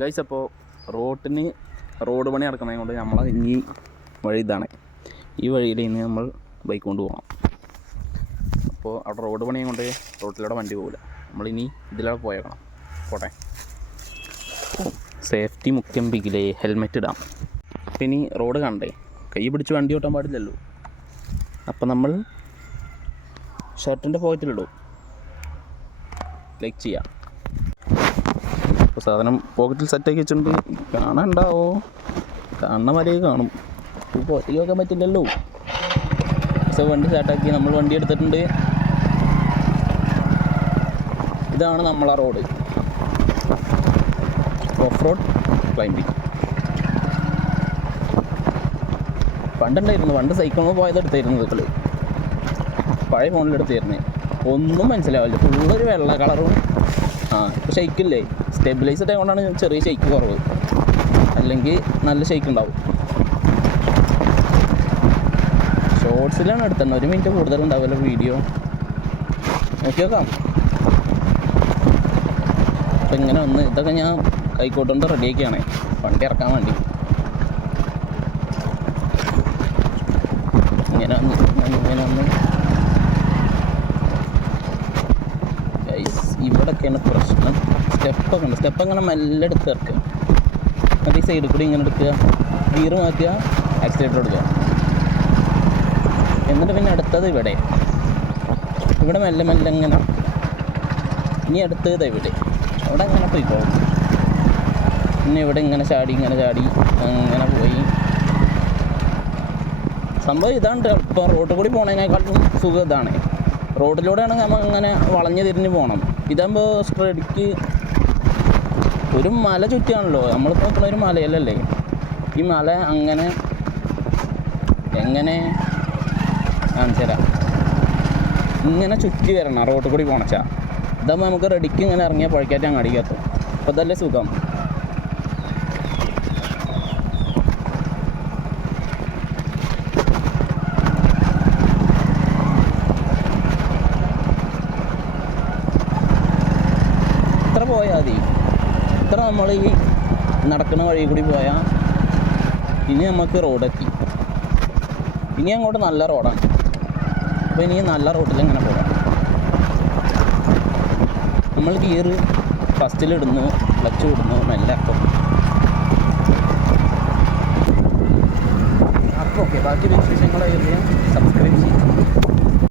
Guys, അപ്പോൾ road പണി നടക്കുന്നത് കൊണ്ട് നമ്മൾ ഇനി വഴി ഇതാണ്. ഈ വഴിയിൽ ഇന്ന് നമ്മൾ ബൈക്ക് കൊണ്ട് പോകണം. അപ്പോൾ അവിടെ റോഡ് പണിയും കൊണ്ട് റോട്ടിലൂടെ വണ്ടി പോകില്ല. നമ്മളിനി ഇതിലൂടെ പോയേക്കണം. പോട്ടെ. സേഫ്റ്റി മുഖ്യം പിക്കിലേ, ഹെൽമെറ്റ് ഇടാം. അപ്പം ഇനി റോഡ് കണ്ടേ, കൈ പിടിച്ച് വണ്ടി ഓട്ടാൻ പാടില്ലല്ലോ. അപ്പം നമ്മൾ ഷർട്ടിൻ്റെ പോക്കറ്റിലിടും, ലൈക്ക് ചെയ്യാം. അപ്പോൾ സാധനം പോക്കറ്റിൽ സെറ്റാക്കി വെച്ചിട്ടുണ്ട്. കാണാനുണ്ടാവോ? കാണുന്ന മലയെ കാണും. പോക്കറ്റിൽ വെക്കാൻ പറ്റില്ലല്ലോ. സോ വണ്ടി സ്റ്റാർട്ടാക്കി നമ്മൾ വണ്ടി എടുത്തിട്ടുണ്ട്. ഇതാണ് നമ്മളെ റോഡ്, ഓഫ് റോഡ് ക്ലൈമ്പിങ്. പണ്ട് സൈക്കിളിൽ പോയത് എടുത്തായിരുന്നു. ഇതൊക്കെ പഴയ ഫോണിലെടുത്തായിരുന്നേ. ഒന്നും മനസ്സിലാവില്ല, ഫുള്ളൊരു വെള്ള കളറും. ഇപ്പോൾ ഷെയ്ക്കില്ലേ, സ്റ്റെബിലൈസ് കൊണ്ടാണ് ചെറിയ ഷെയ്ക്ക് കുറവ്, അല്ലെങ്കിൽ നല്ല ഷെയ്ക്ക് ഉണ്ടാവും. ഷോർട്സിലാണ് എടുത്തത്, 1 മിനിറ്റ് കൂടുതലുണ്ടാവില്ല വീഡിയോ. നോക്കി നോക്കാം. അപ്പം ഇങ്ങനെ ഇതൊക്കെ ഞാൻ കൈക്കോട്ടുകൊണ്ട് റെഡിയാക്കിയാണ് വണ്ടി ഇറക്കാൻ വേണ്ടി. ഇങ്ങനെ ഒന്ന് ഇവിടെയൊക്കെയാണ് പ്രശ്നം. സ്റ്റെപ്പൊക്കെ ഉണ്ട്. സ്റ്റെപ്പ് അങ്ങനെ മെല്ലെ എടുത്ത് ഇറക്കുക. എന്നിട്ട് ഈ സൈഡിൽ കൂടി ഇങ്ങനെ എടുക്കുക, ഗിയർ മാറ്റുക, ആക്സിലേറ്റർ എടുക്കുക. എന്നിട്ട് പിന്നെ അടുത്തത് ഇവിടെ മെല്ലെ ഇങ്ങനെ. ഇനി അടുത്തത് ഇവിടെ അങ്ങനെ പോയിക്കോളും. പിന്നെ ഇവിടെ ഇങ്ങനെ ചാടി അങ്ങനെ പോയി. സംഭവം ഇതാണ്. ഇപ്പം റോഡിൽ കൂടി പോണതിനേക്കാളും സുഖം ഇതാണ്. റോഡിലൂടെയാണ് നമ്മൾ അങ്ങനെ വളഞ്ഞ് തിരിഞ്ഞ് പോകണം. ഇതാകുമ്പോൾ സ്ട്രെഡിക്ക് ഒരു മല ചുറ്റിയാണല്ലോ. നമ്മളിപ്പോൾ നോക്കുന്ന ഒരു മലയല്ലല്ലേ. ഈ മല അങ്ങനെ എങ്ങനെ കാണിച്ചുതരാം. ഇങ്ങനെ ചുറ്റി വരണം റോഡിൽ കൂടി പോണച്ചാൽ. ഇതാകുമ്പോൾ നമുക്ക് റെഡിക്ക് ഇങ്ങനെ ഇറങ്ങിയാൽ പഴക്കാറ്റ് അങ്ങടിക്കത്തും. അപ്പോൾ ഇതല്ലേ സുഖം. പോയാൽ മതി. ഇത്ര നമ്മൾ ഈ നടക്കുന്ന വഴി കൂടി പോയാൽ ഇനി നമുക്ക് റോഡെത്തി. ഇനി അങ്ങോട്ട് നല്ല റോഡാണ്. അപ്പോൾ ഇനി നല്ല റോഡിൽ ഇങ്ങനെ പോകാം. നമ്മൾ ഗിയർ ഫസ്റ്റിലിടുന്നു, ക്ലച്ച് വിടുന്നു, മെല്ലെ അപ്പം. അപ്പോൾ ഓക്കെ, ബാക്കി വിശേഷങ്ങളായി സബ്സ്ക്രൈബ് ചെയ്യും.